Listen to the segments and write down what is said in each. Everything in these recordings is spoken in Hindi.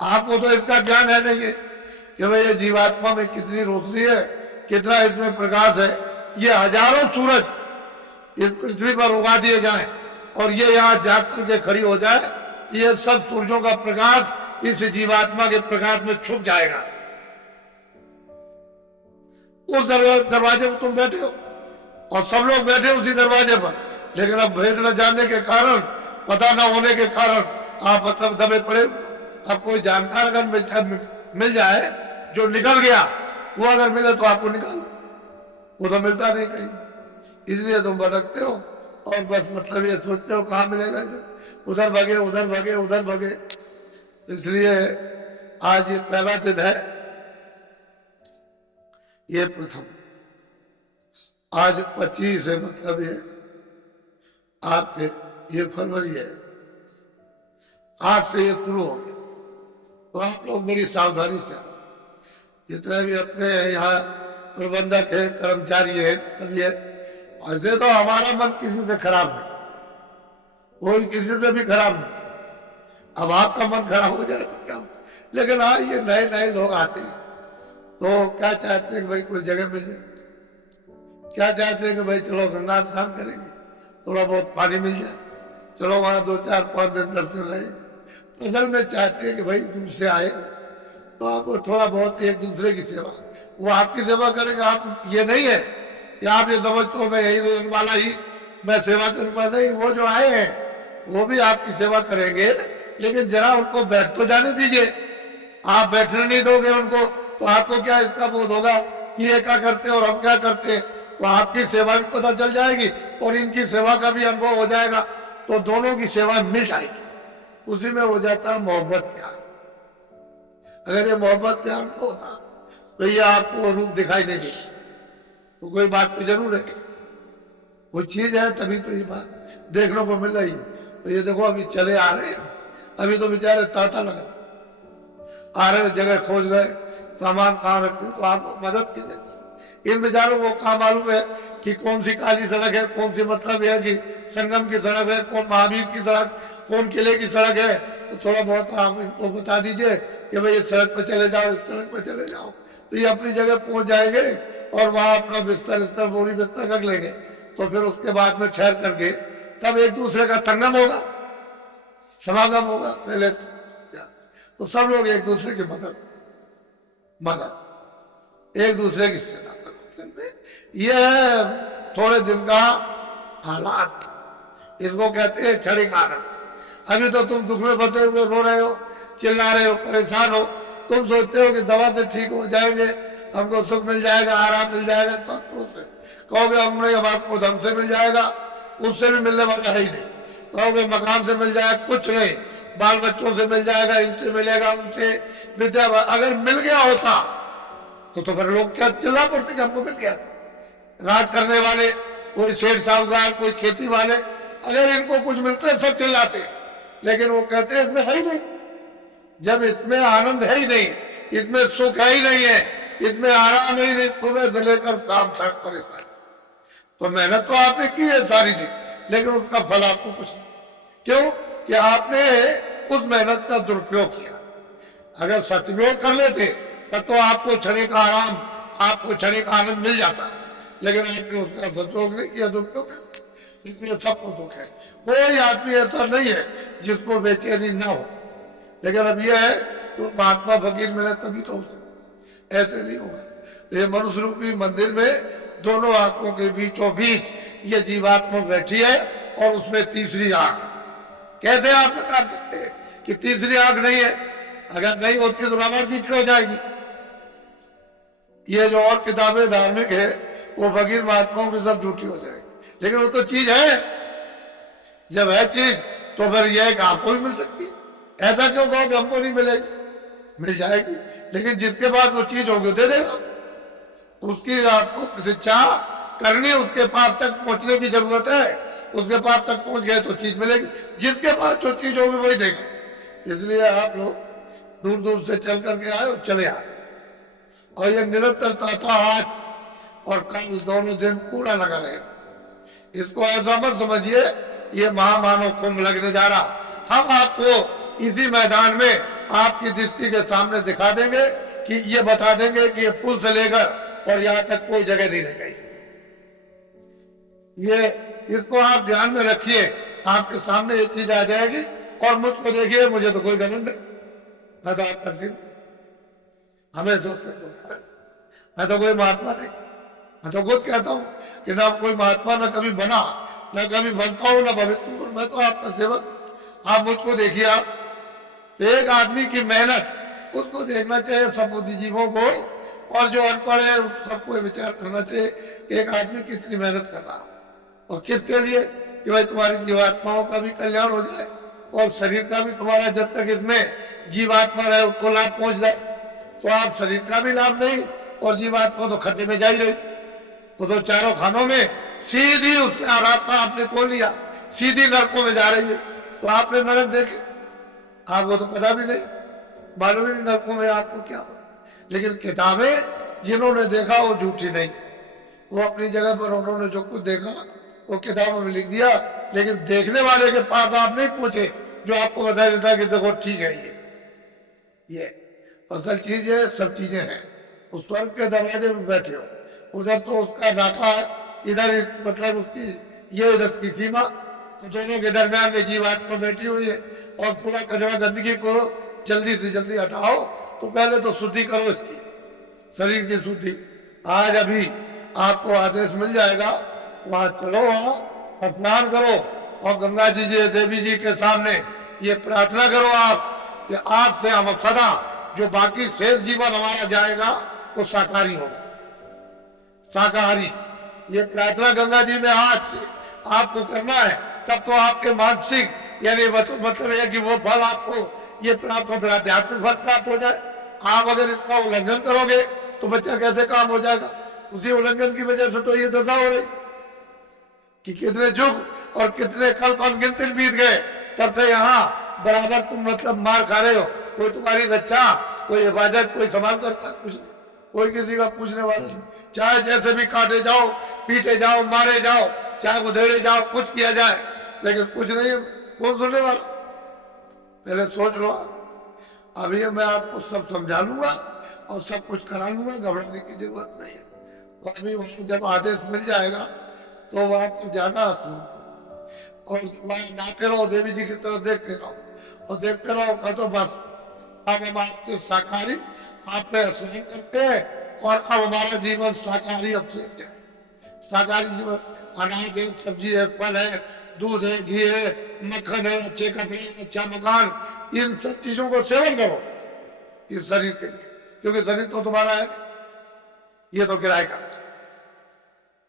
आपको तो इसका ज्ञान है नहीं है कि भाई ये जीवात्मा में कितनी रोशनी है, कितना इसमें प्रकाश है। ये हजारों सूरज इस पृथ्वी पर उगा दिए जाए और ये यहाँ जाग करके खड़ी हो जाए, ये सब सूर्यों का प्रकाश इस जीवात्मा के प्रकाश में छुप जाएगा। उस दरवाजे पर तुम बैठे हो और सब लोग बैठे उसी दरवाजे पर, लेकिन अब भेद न जानने के कारण, पता न होने के कारण आप मतलब दबे पड़े। अब कोई जानकार अगर मिल जाए जो निकल गया, वो अगर मिले तो आपको निकालो, वो तो मिलता नहीं कहीं, इसलिए तुम भटकते हो और बस मतलब ये सोचते हो कहाँ मिलेगा इधर, उधर भगे उधर भगे उधर भगे। इसलिए आज ये पहला दिन है, ये प्रथम, आज 25 है, मतलब ये आपके ये फरवरी है, आज से ये शुरू हो गया। तो आप लोग बड़ी सावधानी से, जितने भी अपने यहाँ प्रबंधक है, कर्मचारी है, तभी है, ऐसे तो हमारा मन किसी से खराब नहीं, कोई किसी से भी खराब नहीं। अब आपका मन खराब हो जाए तो क्या, लेकिन हाँ ये नए नए लोग आते हैं तो क्या चाहते हैं कि भाई कोई जगह मिल जाए, क्या चाहते हैं कि भाई चलो गंगा स्नान करेंगे, थोड़ा बहुत पानी मिल जाए, चलो वहां 2 4 5 दिन दर्शन रहेंगे। तो असल में चाहते हैं कि भाई तुमसे आए तो आपको थोड़ा बहुत एक दूसरे की सेवा, वो आपकी सेवा करेंगे। आप ये नहीं है कि आप ये समझते हो मैं यही वाला ही मैं सेवा करूंगा, नहीं, वो जो आए हैं वो भी आपकी सेवा करेंगे, लेकिन जरा उनको बैठ तो जाने दीजिए। आप बैठने नहीं दोगे उनको तो आपको क्या इसका बोध होगा कि ये क्या करते और हम क्या करते। तो आपकी सेवा भी पता चल जाएगी और इनकी सेवा का भी अनुभव हो जाएगा, तो दोनों की सेवा मिल जाएगी। उसी में हो जाता है मोहब्बत प्यार। अगर ये मोहब्बत प्यार न होता तो ये आपको रूप दिखाई नहीं देगा। तो कोई बात तो जरूर है, कोई चीज है तभी तो ये बात देखने को मिल रही है। तो ये देखो अभी चले आ रहे हैं, अभी तो बेचारे तांता लगा आ रहे, जगह खोज गए, सामान कहाँ रखे, तो आप मदद कीजिए। इन बेचारों को कहाँ मालूम है कि कौन सी काली सड़क है, कौन सी मतलब है कि संगम की सड़क है, कौन महावीर की सड़क, कौन किले की सड़क है। तो थोड़ा बहुत आप इनको बता दीजिए कि भाई इस सड़क पर चले जाओ, इस सड़क पर चले जाओ, तो ये अपनी जगह पहुंच जाएंगे और वहां अपना बिस्तर बोरी बिस्तर रख लेंगे। तो फिर उसके बाद में ठहर करके तब एक दूसरे का संगम होगा, समागम होगा। पहले तो सब लोग एक दूसरे की मदद एक दूसरे की सेवा करते, ये है थोड़े दिन का हालात, इसको कहते हैं क्षणिक आनंद। अभी तो तुम दुख में फंसे हुए रो रहे हो, चिल्ला रहे हो, परेशान हो, तुम सोचते हो कि दवा से ठीक हो जाएंगे, हमको सुख मिल जाएगा, आराम मिल जाएगा। तो कहोगे हमने आपको धन से मिल जाएगा, उससे भी मिलने वाला है ही नहीं। कहोगे मकान से मिल जाएगा, कुछ नहीं, बाल बच्चों से मिल जाएगा, इनसे मिलेगा, उनसे विद्या। अगर मिल गया होता तो फिर लोग क्या चिल्ला पड़ते कि हमको मिल गया। राज करने वाले, कोई सेठ साहूकार, कोई खेती वाले, अगर इनको कुछ मिलते सब चिल्लाते, लेकिन वो कहते इसमें है ही नहीं। जब इसमें आनंद है ही नहीं, इसमें सुख है ही नहीं है, इसमें आराम ही नहीं, सुबह से लेकर शाम तक परेशान। तो मेहनत तो आपने की है सारी चीज, लेकिन उसका फल आपको कुछ नहीं। क्यों कि आपने उस मेहनत का दुरुपयोग किया। अगर सदुपयोग कर लेते तब तो आपको क्षणिक आराम, आपको क्षणिक आनंद मिल जाता, लेकिन आपने उसका सदुपयोग नहीं किया, दुरुपयोग किया, इसलिए सबको दुख है। कोई आदमी ऐसा नहीं है जिसको बेचैनी ना हो, लेकिन अब यह है तो महात्मा फकीर मिले तभी तो हो सकता, ऐसे नहीं होगा। ये मनुष्य रूपी मंदिर में दोनों आंखों के बीचों बीच ये जीवात्मा बैठी है और उसमें तीसरी आंख। कैसे आप बता सकते हैं कि तीसरी आंख नहीं है? अगर नहीं होती तो रामायण पीठ हो जाएगी। ये जो और किताबें धार्मिक है वो फकीर महात्माओं के सब झूठी हो जाएगी, लेकिन वो तो चीज है। जब है चीज तो फिर यह कि आपको भी मिल सकती है। ऐसा क्यों कहो कि हमको नहीं मिलेगी? मिल जाएगी, लेकिन जिसके पास वो चीज होगी दे देगा। उसकी आपको शिक्षा करनी, उसके पास तक पहुंचने की जरूरत है। उसके पास तक पहुंच गए तो चीज मिलेगी, जिसके पास जो चीज होगी वही देगा। इसलिए आप लोग दूर दूर से चल करके आए और चले आए, और ये निरंतरता था आज और कल, दोनों दिन पूरा लगा रहेगा। इसको ऐसा मत समझिए ये महामानव कुंभ लगने जा रहा। हम आपको इसी मैदान में आपकी दृष्टि के सामने दिखा देंगे कि ये बता देंगे कि ये पुल से लेकर और यहां तक कोई जगह नहीं रह गई। ये इसको आप ध्यान में रखिए, आपके सामने ये चीज आ जाएगी। और मुझको देखिए, मुझे तो कोई घमंड नहीं, मैं तो आपका सिर्फ हमें सोचते मैं तो कोई महात्मा नहीं। मैं तो खुद कहता हूं कि ना कोई महात्मा न कभी बना, न कभी बनता हूं, न भविष्य। मैं तो आपका सेवक। आप मुझको देखिए। आप एक आदमी की मेहनत उसको देखना चाहिए, सब बुद्धिजीवों को और जो अनपढ़ है सबको विचार करना चाहिए एक आदमी कितनी मेहनत कर रहा और किसके लिए कि भाई तुम्हारी जीवात्माओं का भी कल्याण हो जाए और शरीर का भी तुम्हारा, जब तक इसमें जीवात्मा रहे उसको लाभ पहुंच जाए। तो आप शरीर का भी लाभ नहीं और जीवात्मा तो खड्डे में जा ही रही। तो चारों खानों में सीधी उसका रास्ता आपने खोल लिया, सीधी नरकों में जा रही है। तो आपने नरक देखे, आपको तो पता भी नहीं, मालूम ही नहीं नरकों में आपको क्या हो। लेकिन किताबें जिन्होंने देखा वो झूठी नहीं, वो अपनी जगह पर उन्होंने जो कुछ देखा वो किताबों में लिख दिया। लेकिन देखने वाले के पास आप नहीं पूछे जो आपको बता देता कि देखो ठीक है ये असल चीज है, सब चीजें हैं। उस स्वर्ग के दरवाजे में बैठे हो, उधर तो उसका नाका है, इधर मतलब उसकी ये इधर की सीमा, तो दोनों के दरमियान में जीवात्मा बैठी हुई है। और पूरा कचरा गंदगी को जल्दी से जल्दी हटाओ। तो पहले तो शुद्धि करो इसकी, शरीर की शुद्धि। आज अभी आपको आदेश मिल जाएगा, वहां चलो, वहां स्नान करो और गंगा जी देवी जी के सामने ये प्रार्थना करो आप कि आज से हम सदा जो बाकी शेष जीवन हमारा जाएगा वो शाकाहारी होगा, शाकाहारी। ये प्रार्थना गंगा जी में आज से आपको करना है, तब तो आपके मानसिक यानी मतलब है कि वो फल आपको ये प्राप्त हो, आध्यात्मिक फल प्राप्त हो जाए। आप अगर इसका उल्लंघन करोगे तो बच्चा कैसे काम हो जाएगा। उसी उल्लंघन की वजह से तो ये दशा हो रही कि कितने युग और कितने कल्प अनगिनत बीत गए, तब से यहाँ बराबर तुम मतलब मार खा रहे हो। कोई तुम्हारी रक्षा, कोई हिफाजत, कोई संभाल करता, कुछ नहीं, कोई किसी का पूछने वाला नहीं। चाहे जैसे भी काटे जाओ, पीटे जाओ, मारे जाओ, चाहे उधेड़े जाओ, कुछ किया जाए, लेकिन कुछ नहीं है, कौन सुनने वाला। पहले सोच लो। अभी मैं आपको सब समझा लूंगा और सब कुछ करा लूंगा, घबराने की जरूरत नहीं है। तो अभी जब आदेश मिल जाएगा तो वहां पर जाना और नाते रहो, देवी जी की तरफ देखते रहो और देखते रहो। कह तो बस अब हम आपके शाकाहारी, आप पे असली करते हैं और अब हमारा जीवन शाकाहारी अब से शाकाहारी जीवन, अनाज है, सब्जी है, फल है, दूध है, घी है, मक्खन है, अच्छे कपड़े, अच्छा मकान, इन सब चीजों को सेवन करो इस शरीर के लिए, क्योंकि शरीर तो तुम्हारा है, ये तो किराए का,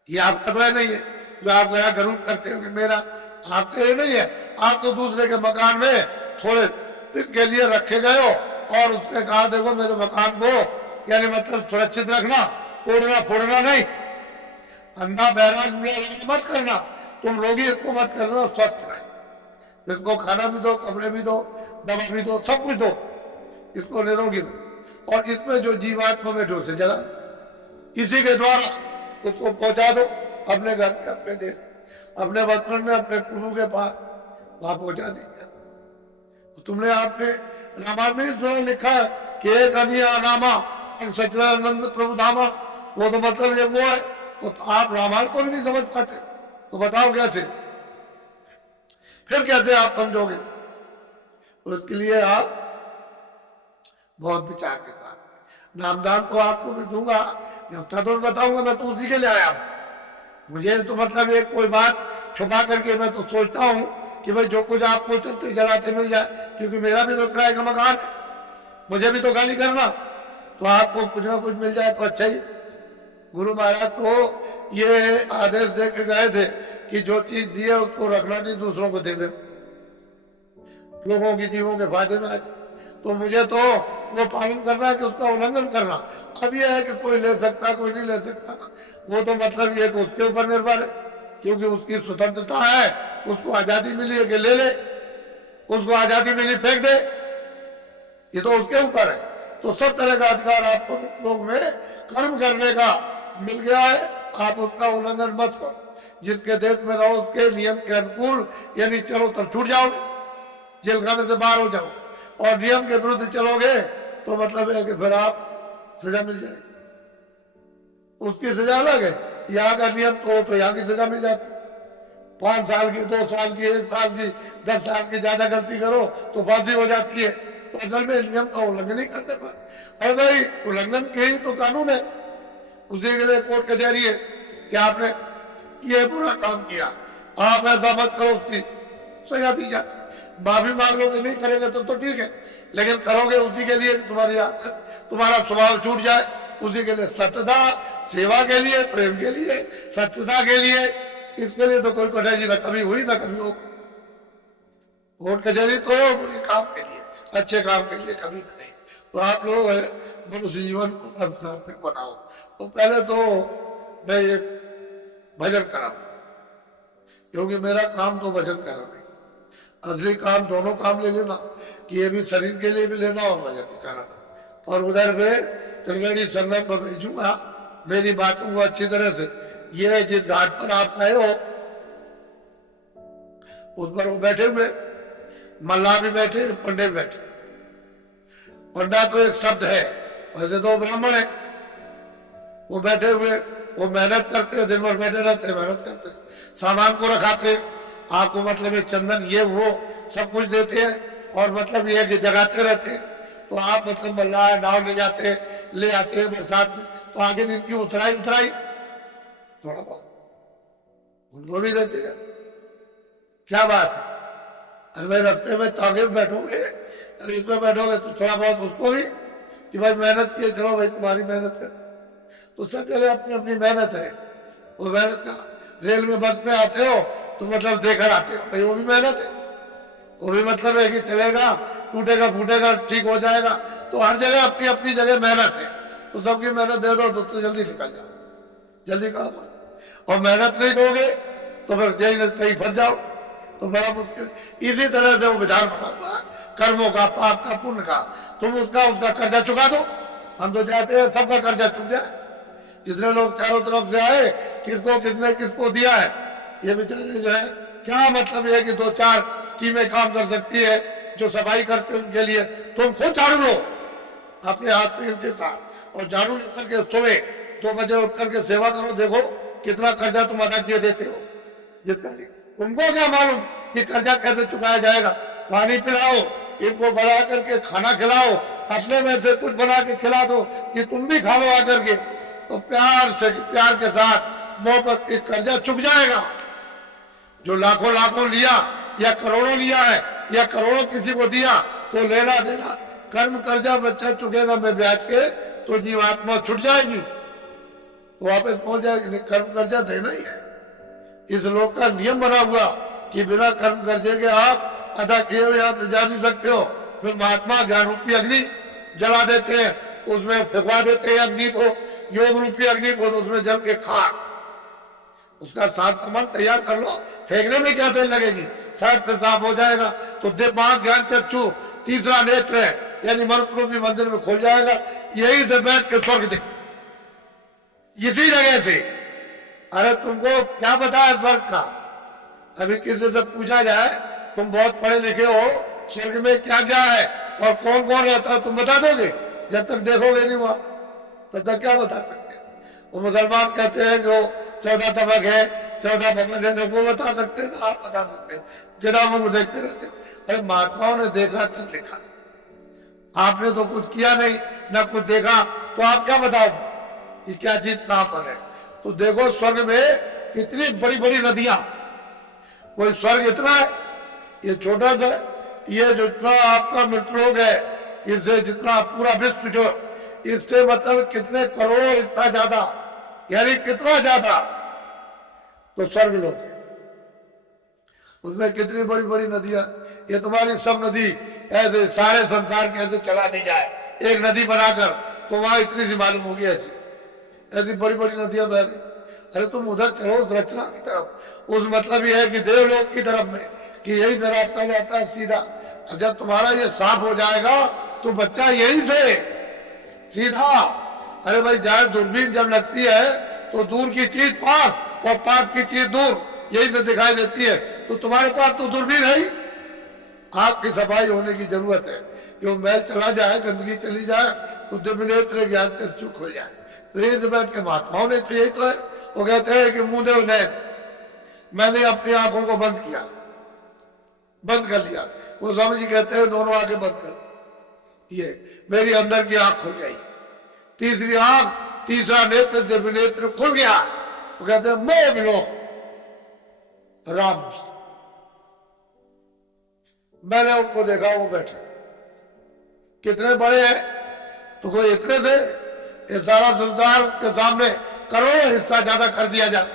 ये आपका तो है नहीं है जो आप गया गरूर करते हो कि मेरा, आपका ये नहीं है। आप तो दूसरे के मकान में थोड़े दिन के लिए रखे गए हो और उसने कहा देखो मेरे मकान को यानी मतलब सुरक्षित रखना, तोड़ना फोड़ना नहीं, अंधा बहरा मत करना, तुम रोगी इसको मत करना, स्वस्थ रहे, इसको खाना भी दो, कपड़े भी दो, दवा भी दो, सब कुछ दो, इसको निरोगी दो। और इसमें जो जीवात्मा में ढोसे जगह इसी के द्वारा उसको पहुंचा दो अपने घर में, अपने देश, अपने बचपन में, अपने गुरु के पास, वहां पहुंचा दीजिए। तो तुमने आपने रामायण में सुना लिखा है कि एक अनिया नामा सच्चिदानंद प्रभु धामा, वो तो मतलब ये वो है। तो आप रामायण को भी नहीं समझ पाते तो बताओ कैसे, फिर कैसे आप समझोगे। तो इसके लिए आप बहुत विचार के साथ, नामदान को आपको मैं दूंगा, तो बताऊंगा, मैं तो उसी के लिए आया हूं। मुझे तो मतलब एक कोई बात छुपा करके मैं तो सोचता हूं कि भाई जो कुछ आपको चलते जलाते मिल जाए, क्योंकि मेरा भी तो किराए का मकान है, मुझे भी तो गाली करना, तो आपको कुछ ना कुछ मिल जाए तो अच्छा ही। गुरु महाराज तो ये आदेश दे के गए थे कि जो चीज दी है उसको रखना नहीं, दूसरों को दे दे, लोगों की जीवों के फायदे में आ जाए। तो मुझे तो वो पालन करना है कि उसका उल्लंघन करना। अब यह है कि कोई ले सकता, कोई नहीं ले सकता, वो तो मतलब ये कि उसके ऊपर निर्भर है, क्योंकि उसकी स्वतंत्रता है, उसको आजादी मिली है कि ले ले, उसको आजादी मिली फेंक दे, ये तो उसके ऊपर है। तो सब तरह का अधिकार आपको लोग में कर्म करने का मिल गया है, आप उसका उल्लंघन मत करो। जिसके देश में रहो उसके नियम के अनुकूल यानी चलो तब छूट जाओगे, जेल खाने से बाहर हो जाओ। और नियम के विरुद्ध चलोगे तो मतलब है कि फिर आप सजा मिल जाएगी। उसकी सजा अलग है, यहाँ का नियम तो यहाँ की सजा मिल जाती। 5 साल की, 2 साल की, 1 साल की, 10 साल की ज्यादा गलती करो तो फांसी हो जाती है। तो असल में नियम का उल्लंघन ही करने पर, अरे भाई उल्लंघन के ही तो कानून है, उसी के लिए कोर्ट कचहरी है कि आपने ये बुरा काम किया, आप ऐसा मत करो, उसकी सजा दी जाती। माफी मांग लोगे, नहीं करेंगे तो ठीक है, लेकिन करोगे उसी के लिए तुम्हारा स्वभाव छूट जाए, उसी के लिए सत्यता, सेवा के लिए, प्रेम के लिए, सत्यता के लिए, इसके लिए तो कोई कठिनाई न कभी हुई न कभी हो। कोर्ट कचहरी तो बुरे काम के लिए, अच्छे काम के लिए कभी नहीं। तो आप लोग मनुष्य जीवन को सार्थक बनाओ। तो पहले तो मैं एक भजन कराऊंगा, क्योंकि मेरा काम तो भजन कराना है। असली काम दोनों काम ले लेना, कि ये भी शरीर के लिए भी लेना और भजन भी कराना। और उधर में त्रिवेणी संगम में भेजूंगा मेरी बातों को अच्छी तरह से। ये जिस घाट पर आप आए हो उस पर वो बैठे हुए, मल्लाह भी बैठे, पंडे भी बैठे। पंडा तो एक शब्द है, वैसे तो ब्राह्मण है। वो बैठे हुए, वो मेहनत करते हैं, दिन भर बैठे रहते हैं, मेहनत करते हैं, सामान को रखाते, आपको मतलब ये चंदन ये वो सब कुछ देते हैं, और मतलब ये जगाते रहते हैं। तो आप मतलब मल्लाह नाव ले जाते, ले आते हैं बरसात में, तो आगे इनकी उतराई थोड़ा बहुत उनको भी देते हैं। क्या बात है, अरे भाई रास्ते में तागे बैठोगे, अरे इसमें बैठोगे तो थोड़ा बहुत उसको भी, कि भाई मेहनत किए, चलो भाई तुम्हारी मेहनत कर। तो सब जगह अपनी अपनी मेहनत है, वो मेहनत का। रेल में बस में आते हो तो मतलब देकर आते हो, भाई वो भी मेहनत है, वो भी मतलब है कि चलेगा, टूटेगा फूटेगा ठीक हो जाएगा। तो हर जगह अपनी अपनी जगह मेहनत है, तो सबकी मेहनत दे दो तो जल्दी निकल जाओ, जल्दी काम हो। और मेहनत नहीं दोगे तो फिर कहीं फंस जाओ, तो बड़ा मुश्किल। इसी तरह से वो विधान बना हुआ कर्मों का, पाप का, पुण्य का। तुम उसका कर्जा चुका दो। हम तो चाहते हैं सबका कर्जा चुक जाए। जितने लोग चारों तरफ से आए, किसने किसको दिया है, ये बेचारे जो है क्या मतलब है कि 2-4 टीमें काम कर सकती है, जो सफाई करते हैं उनके लिए। तुम खुद झाड़ू लो अपने हाथ पैर के साथ, और झाड़ू लेकर के सुबह 2 बजे उठ करके सेवा करो, देखो कितना कर्जा तुम अदा किए देते हो। जिसका उनको क्या मालूम कि कर्जा कैसे चुकाया जाएगा। पानी पिलाओ, इनको बना करके खाना खिलाओ, अपने में से कुछ बना के खिला दो कि तुम भी खा लो आकर के। तो प्यार के साथ मोहब्बत एक कर्जा चुक जाएगा। जो लाखों लिया या करोड़ों लिया है, या करोड़ों किसी को दिया, तो लेना देना कर्म कर्जा बच्चा चुकेगा में ब्याज के, तो जीवात्मा छुट जाएगी, तो वापस पहुंच जाएगी। कर्म कर्जा देना ही है, इस लोक का नियम बना हुआ कि बिना कर्म कर्जे के आप अदा किए हुए यहाँ से जा नहीं सकते हो। फिर महात्मा ज्ञान रूपी अग्नि जला देते हैं, उसमें फेंकवा देते हैं अग्नि को, योग रूपी अग्नि को, तो उसमें जल के खाक, उसका साफ सामान तैयार कर लो, फेंकने में क्या देर लगेगी, साफ से साफ हो जाएगा। तो दिमाग ज्ञान चक्षु तीसरा नेत्र है, यानी मनुष्य रूपी मंदिर में खुल जाएगा। यही से बैठ के स्वर्ग देख, इसी जगह से। अरे तुमको क्या पता है स्वर्ग का? अभी किसी से पूछा जाए, तुम बहुत पढ़े लिखे हो, स्वर्ग में क्या क्या है और कौन कौन रहता है, तुम बता दोगे? जब तक देखोगे नहीं वहां, तब तक क्या बता सकते? वो मुसलमान कहते हैं जो 14 तबक है, 14 भवन है, वो बता सकते हैं ना, आप बता सकते हैं, किताबों को देखते रहते हो। अरे महात्माओं ने देखा तब लिखा, आपने तो कुछ किया नहीं, ना कुछ देखा, तो आप क्या बताओ कि क्या चीज कहां पर है? तो देखो स्वर्ग में कितनी बड़ी बड़ी नदियां, कोई स्वर्ग इतना है, ये छोटा सा, ये जितना आपका मृतलोक है, इससे जितना पूरा विश्व जो, इससे मतलब कितने करोड़ों इसका ज्यादा, यानी कितना ज्यादा, तो स्वर्ग लोक है। उसमें कितनी बड़ी बड़ी नदियां, ये तुम्हारी सब नदी ऐसे सारे संसार के ऐसे चला दी जाए एक नदी बनाकर, तो वहां इतनी सी मालूम होगी, ऐसी बड़ी बड़ी नदियां बह रही। अरे तुम उधर चलो उस रचना की तरफ, उस मतलब ये है कि देवलोक की तरफ में, कि यही से रास्ता जाता है सीधा। जब तुम्हारा ये साफ हो जाएगा तो बच्चा यही से सीधा। अरे भाई जहाँ दूरबीन जब लगती है तो दूर की चीज पास और पास की चीज दूर, यही से दिखाई देती है। तो तुम्हारे पास तो दूरबीन है ही, आंख की सफाई होने की जरूरत है कि वो मैल चला जाए, गंदगी चली जाए तो दिव्य ज्ञान चक्षु खुल जाए। तो ये से बैठ के महात्माओं ने तो यही तो है, वो कहते हैं कि मुंह देव नैन, मैंने अपनी आंखों को बंद किया, बंद कर लिया। वो स्वामी जी कहते हैं दोनों आंखें बंद कर, ये मेरी अंदर की आंख खुल गई, तीसरी आंख, तीसरा नेत्र दिव्य नेत्र खुल गया। वो कहते हैं मोह विलोक राम। मैंने उनको देखा, वो बैठे कितने बड़े हैं, तो कोई इतने थे, ये सारा संसार के सामने करोड़ों हिस्सा ज्यादा कर दिया जाए,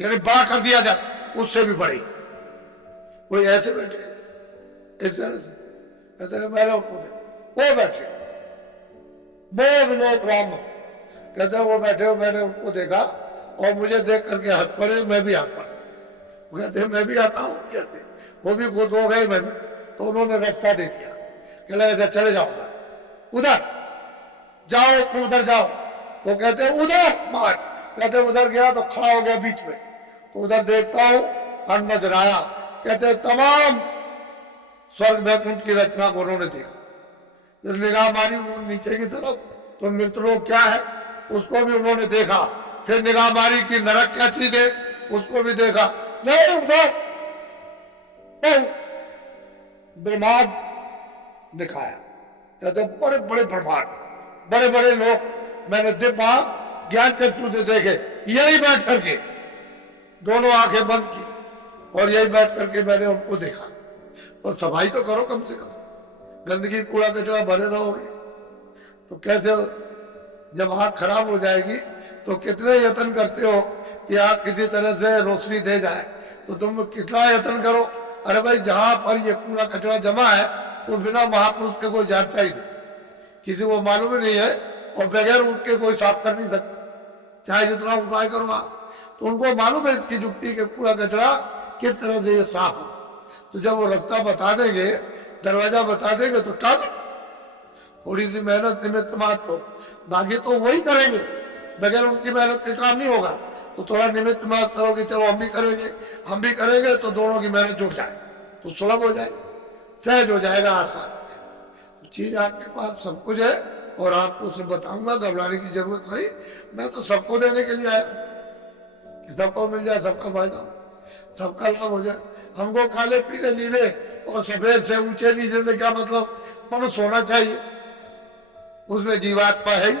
यानी बड़ा कर दिया जाए, उससे भी बड़ी। कोई ऐसे बैठे इस तरह से, कहते हैं मैंने उनको देखा, वो बैठे मोह विलोक राम। कहते हैं वो बैठे हो, मैंने उनको देखा और मुझे देख करके हंस पड़े, मैं भी हंस पड़ा। वो कहते हैं मैं भी आता हूँ, कहते वो भी खुद हो गए, मैं भी। तो उन्होंने रास्ता दे दिया, कहते चले जाओ उधर जाओ, तुम उधर जाओ। वो कहते हैं उधर मार, कहते उधर गया तो खड़ा हो गया बीच में, तो उधर देखता हूं खंड नजर आया। कहते तमाम स्वर्ग वैकुंठ की रचना को उन्होंने देखा, निगाह मारी नीचे की तरफ, तो मृतलोक क्या है उसको भी उन्होंने देखा, फिर निगाह मारी कि नरक क्या चीज है उसको भी देखा। नहीं उधर ब्रह्मांड दिखाया, कहते बड़े बड़े ब्रह्मांड, बड़े बड़े लोग मैंने दिव्य ज्ञान चक्षु से देखे, यही बैठ करके दोनों आंखें बंद की और यही बैठ करके मैंने उनको देखा। और सफाई तो करो कम से कम, गंदगी कूड़ा कचरा भरे रहोगे तो कैसे? जब आंख खराब हो जाएगी तो कितने यत्न करते हो कि आंख किसी तरह से रोशनी दे जाए, तो तुम कितना यत्न करो। अरे भाई जहां पर ये कूड़ा कचरा जमा है वो बिना महापुरुष के कोई जानता ही नहीं, किसी को मालूम ही नहीं है, और बगैर उनके कोई साफ कर नहीं सकता, चाहे जितना उपाय करो आप। तो उनको मालूम है इसकी जुक्ति के कूड़ा कचरा किस तरह से ये साफ हो। तो जब वो रास्ता बता देंगे, दरवाजा बता देंगे तो टाल, थोड़ी सी मेहनत निमित्त मात्र हो, बाकी तो वही करेंगे, बगैर उनकी मेहनत के काम नहीं होगा। तो थोड़ा निमित्त मात्र करो कि चलो हम भी करेंगे तो दोनों की मेहनत जुट जाए, तो सुलभ हो जाए, सहज हो जाएगा, आसान। चीज आपके पास सब कुछ है और आपको उसे बताऊंगा, घबराने की जरूरत नहीं। मैं तो सबको देने के लिए आया कि सबको मिल जाए, सबका फायदा, सबका लाभ हो जाए। हमको काले पीले नीले और सफेद से ऊंचे नीचे से क्या मतलब? मनुष्य होना चाहिए, उसमें जीवात्मा है।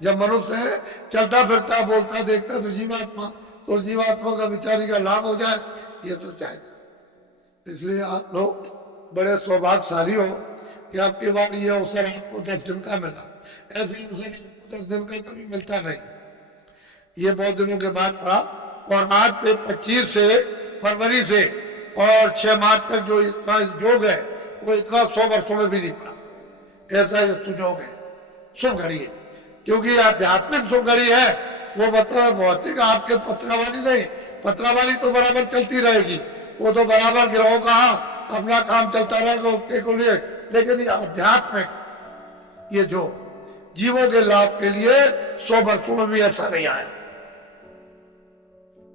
जब मनुष्य है, चलता फिरता बोलता देखता तो जीवात्मा, तो जीवात्मा का बेचारी का लाभ हो जाए, ये तो चाहता। इसलिए आप लोग बड़े सौभाग्यशाली हो कि आपके बाद ये अवसर आपको 10 दिन का मिला। ऐसे अवसर 10 दिन का कभी मिलता नहीं, ये बहुत दिनों के बाद पड़ा। और आज से 25 फरवरी से और 6 मार्च तक जो इतना योग है वो इतना 100 वर्षों में भी नहीं पड़ा। ऐसा ये सुयोग है, शुभ घड़ी है, क्योंकि आध्यात्मिक शुभ घड़ी है। वो मतलब भौतिक आपके पत्रावाली नहीं, पत्रावाली तो बराबर चलती रहेगी, वो तो बराबर ग्रहों का अपना काम चलता रहेगा उसके को लिए। लेकिन ये आध्यात्मिक, ये जो जीवों के लाभ के लिए 100 वर्षों में भी ऐसा नहीं आया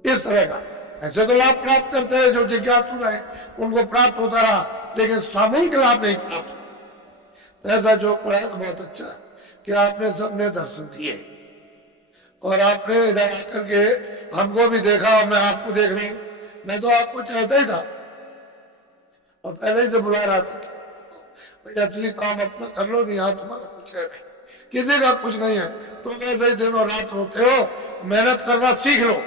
इस तरह का। ऐसे तो लाभ प्राप्त करते हैं जो जिज्ञासु रहे, उनको प्राप्त होता रहा, लेकिन सामूहिक लाभ नहीं प्राप्त। ऐसा जो प्रयास बहुत अच्छा है कि आपने सबने दर्शन दिए और आपने इधर आकर के हमको भी देखा, और मैं आपको देख रही हूँ। मैं तो आपको चाहता ही था और पहले ही से बुला रहा था, भाई असली काम अपना कर लो, नहीं यहाँ तुम्हारा कुछ है नहीं, किसी का कुछ नहीं है। तुम ऐसे ही दिन और रात होते हो, मेहनत करना सीख लो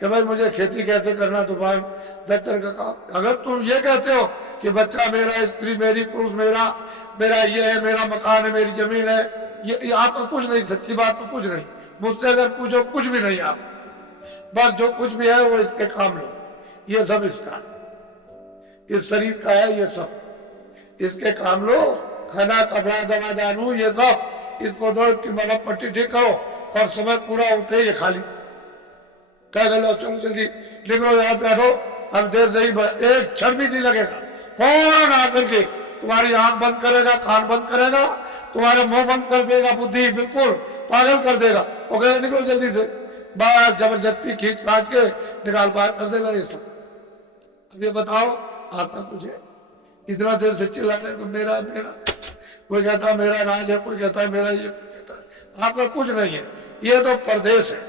कि भाई मुझे खेती कैसे करना, दुकान दफ्तर का काम। अगर तुम ये कहते हो कि बच्चा मेरा, स्त्री मेरी, पुरुष मेरा, मेरा ये है, मेरा मकान है, मेरी जमीन है, ये आपका कुछ नहीं, सच्ची बात तो कुछ नहीं। मुझसे अगर पूछो कुछ भी नहीं, आप बस जो कुछ भी है वो इसके काम लो, ये सब इसका, इस शरीर का है, ये सब इसके काम लो। खाना कपड़ा दवा दारू ये सब इसको दो, इसकी मरहम पट्टी ठीक करो और समय पूरा होते ही ये खाली कह गलो, चलो जल्दी निकलो यहाँ पे, हटो, हम देर नहीं, एक क्षण भी नहीं लगेगा। फौरन आकर के तुम्हारी आंख बंद करेगा, कान बंद करेगा, तुम्हारे मुंह बंद कर देगा, बुद्धि बिल्कुल पागल कर देगा। ओके निकलो जल्दी से, बाहर जबरदस्ती खींच काट के निकाल बाहर कर देगा ये सब। अब ये बताओ आपका कुछ है? इतना देर से चिल्ला रहे तो मेरा मेरा, कोई कहता मेरा राज है, कोई कहता है मेरा ये, कोई कहता है आपका कुछ नहीं है, ये तो परदेश है।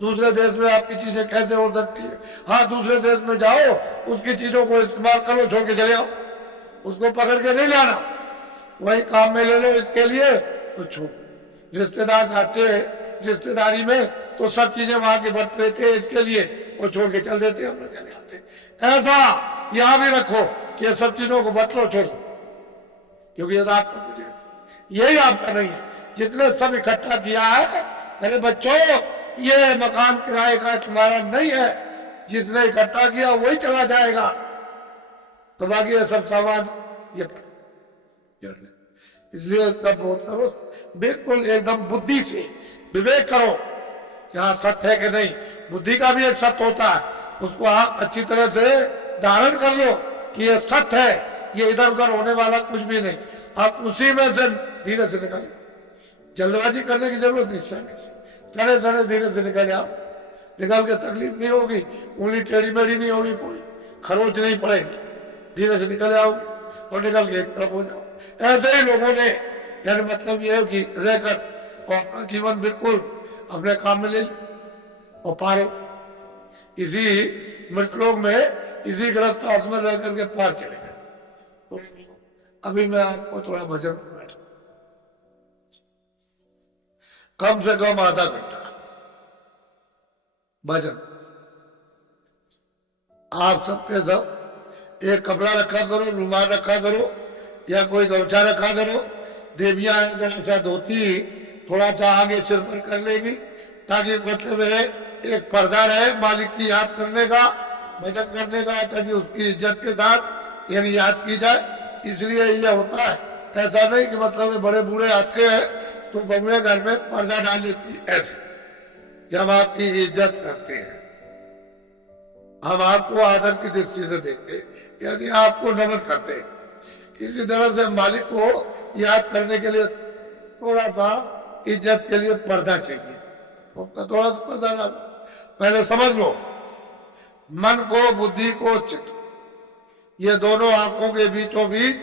दूसरे देश में आपकी चीजें कैसे हो सकती है? हाँ, दूसरे देश में जाओ, उसकी चीजों को इस्तेमाल करो, छोड़ के चले आओ, उसको पकड़ के नहीं लाना, वही काम में ले लो। इसके लिए तो छोड़, रिश्तेदार आते हैं रिश्तेदारी में तो सब चीजें वहां के बरत लेते हैं, इसके लिए वो छोड़ के चल देते हैं, हम चले आते। ऐसा यहां भी रखो कि ये सब चीजों को बदलो, छोड़ो, क्योंकि ये आपका कुछ है, यही आपका नहीं है। जितने सब इकट्ठा किया है, अरे बच्चों ये मकान किराए का तुम्हारा नहीं है, जिसने इकट्ठा किया वही चला जाएगा, तो बाकी ये सब सामान ये। इसलिए तब बोल करो, बिल्कुल एकदम बुद्धि से विवेक करो कि हाँ सत्य है कि नहीं। बुद्धि का भी एक सत्य होता है, उसको आप अच्छी तरह से धारण कर लो कि ये सत्य है, ये इधर उधर होने वाला कुछ भी नहीं। आप उसी में से धीरे से निकालिए, जल्दबाजी करने की जरूरत नहीं, सने सने धीरे से निकल आओ, निकल के तकलीफ नहीं होगी, उंगली टेढ़ी मेढ़ी नहीं होगी, कोई खरोच नहीं पड़ेगी, धीरे से निकल आओगे और निकल के एक तरफ हो जाओ। ऐसे ही लोगों ने, यानी मतलब ये है कि रहकर और अपना जीवन बिल्कुल अपने काम में ले और पार हो। इसी मृतलोक में, इसी ग्रस्त हाउस में रह करके पार चले गए। तो अभी मैं आपको थोड़ा भजन बैठा, कम से कम आधा घंटा भजन। आप सबके सब एक कपड़ा रखा करो, रुमाल रखा करो, या कोई गमछा रखा करो। देवियां ऐसा धोती थोड़ा सा आगे सिर पर कर लेगी, ताकि मतलब एक पर्दा रहे मालिक की याद करने का, भजन करने का, ताकि उसकी इज्जत के साथ यानी याद की जाए। इसलिए यह होता है, ऐसा नहीं कि मतलब बड़े बूढ़े आते हैं तो बउए घर में पर्दा डाल देती है, ऐसे कि हम आपकी इज्जत करते हैं, हम आपको आदर की दृष्टि से देखते हैं, यानी आपको नमन करते हैं। इसी तरह से मालिक को याद करने के लिए थोड़ा सा इज्जत के लिए पर्दा चाहिए, उसका थोड़ा सा पर्दा डाल। पहले समझ लो, मन को, बुद्धि को, चित्त, ये दोनों आंखों के बीचों बीच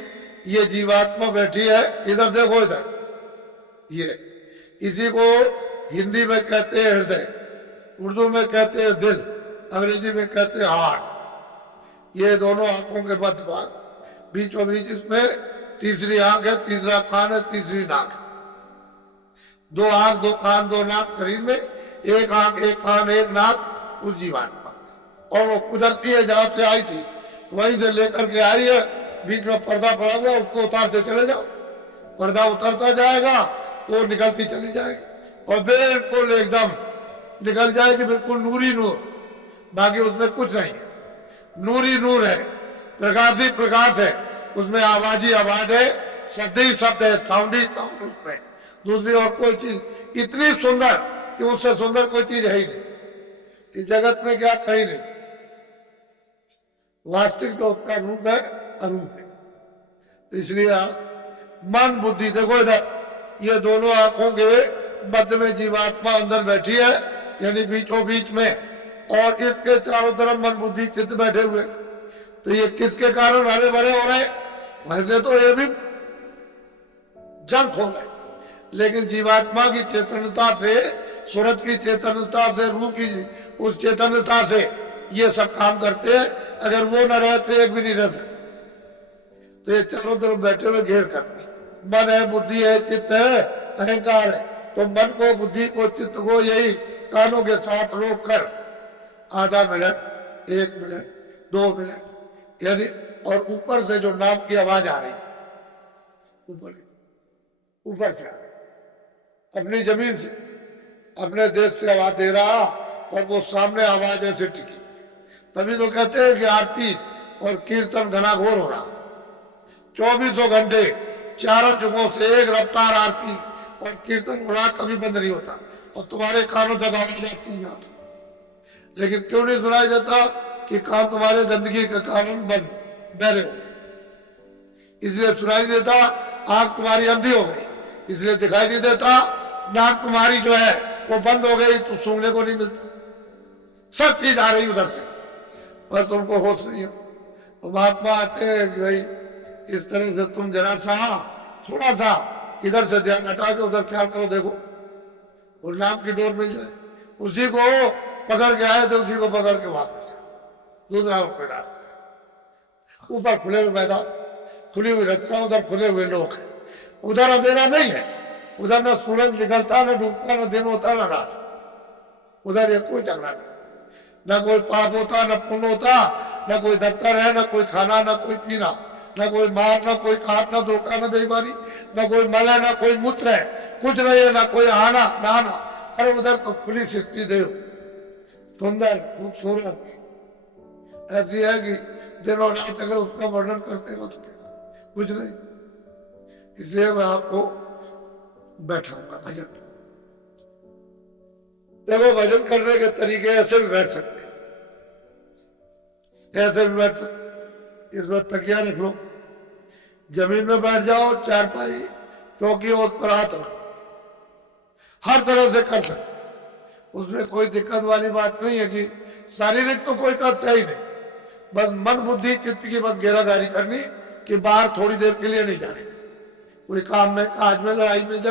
ये जीवात्मा बैठी है। इधर देखो, इधर ये, इसी को हिंदी में कहते हैं हृदय, उर्दू में कहते हैं दिल, अंग्रेजी में कहते हैं हार्ट। ये दोनों आंखों के मध्य भाग, बीचों बीच इसमें तीसरी आंख है, तीसरा कान है, तीसरी नाक है। दो आंख, दो कान, दो नाक शरीर में, एक आंख, एक कान, एक नाक उस जीवात्मा। और वो कुदरती है, जहां से आई थी वहीं से लेकर के आई है। बीच में पर्दा पड़ा हुआ, उसको उतारते चले जाओ, पर्दा उतरता जाएगा तो निकलती चली जाएगी और बिल्कुल एकदम निकल जाएगी, बिल्कुल नूरी नूर, बाकी उसमें कुछ नहीं है, नूरी नूर है, प्रकाश ही प्रकाश है, उसमें आवाज ही आवाज है, शब्द ही शब्द है, साउंड ही साउंड उसमें। दूसरी और कोई चीज इतनी सुंदर कि उससे सुंदर कोई चीज है ही नहीं इस जगत में, क्या कहीं नहीं। वास्तविक तो उसका रूप है, अरूप है। इसलिए मन, बुद्धि, देखो इधर, ये दोनों आंखों के मध्य में जीवात्मा अंदर बैठी है, यानी बीचों बीच में, और इसके चारों तरफ मन, बुद्धि, चित्त बैठे हुए। तो ये किसके कारण हरे भरे हो रहे? वैसे तो ये भी जंग हो गए, लेकिन जीवात्मा की चेतनता से, सूरज की चेतनता से, रूह की उस चेतनता से ये सब काम करते हैं। अगर वो न रहते एक भी नहीं रह सकते। तो ये चारों तरफ बैठे हुए घेर करते, मन है, बुद्धि है, चित्त है, अहंकार है। तो मन को, बुद्धि को, चित्त को यही कानों के साथ रोक कर आधा मिनट, 1 मिनट, 2 मिनट, यानी, और ऊपर से जो नाम की आवाज आ रही, ऊपर से अपनी जमीन से, अपने देश से आवाज दे रहा, और वो सामने आवाज ऐसे टिकी। तभी तो कहते हैं कि आरती और कीर्तन घनाघोर हो रहा, 24 घंटे चारों जगहों से एक रफ्तार आरती और कीर्तन हो रहा, कभी बंद नहीं होता, और तुम्हारे कानों तक आवाज आती है। लेकिन क्यों नहीं सुनाई देता? कि कान तुम्हारे गंदगी के कारण बंद, बहरे हो, इसलिए सुनाई देता। आंख तुम्हारी अंधी हो गई, इसलिए दिखाई नहीं देता। नाक तुम्हारी जो है वो बंद हो गई, तो सूंघने को नहीं मिलता। सब चीज आ रही उधर से, पर तुमको होश नहीं है। वो महात्मा आते हैं कि भाई इस तरह से तुम जरा सा थोड़ा सा इधर से ध्यान हटा के उधर ख्याल करो, देखो और नाम की डोर मिल जाए। उसी को पकड़ के आए थे, उसी को पकड़ के वापस दूसरा रास्ता। ऊपर खुले हुए मैदान, खुली हुई रचना, उधर खुले हुए लोग हैं। उधर अंधेरा नहीं है, उधर न सूरज निकलता न डूबता, न दिन होता न रात। उधर ये कोई झगड़ा नहीं, न कोई पाप होता न पुण्य होता, न कोई दफ्तर है, न कोई खाना, न कोई पीना, न कोई मार, न कोई काट, न धोखा, न बेईमानी, न कोई मल है, न कोई मूत्र है, कुछ नहीं है, न कोई आना नहाना। अरे उधर तो खुली सृष्टि देव, सुंदर खूबसूरत ऐसी है कि दिनों रात अगर उसका वर्णन करते हो तो कुछ नहीं। इसलिए मैं आपको बैठाऊंगा भजन। देखो भजन करने के तरीके ऐसे भी बैठ सकते, ऐसे भी बैठ सकते। इस बार तकिया रख लो, जमीन में बैठ जाओ, चारपाई चौकी और पर हाथ रखो, हर तरह से कर सकते। उसमें कोई दिक्कत वाली बात नहीं है कि शारीरिक तो कोई कष्ट है ही नहीं, बस मन बुद्धि चित्त की बस घेरादारी करनी कि बाहर थोड़ी देर के लिए नहीं जाने, कोई काम में काज में लड़ाई में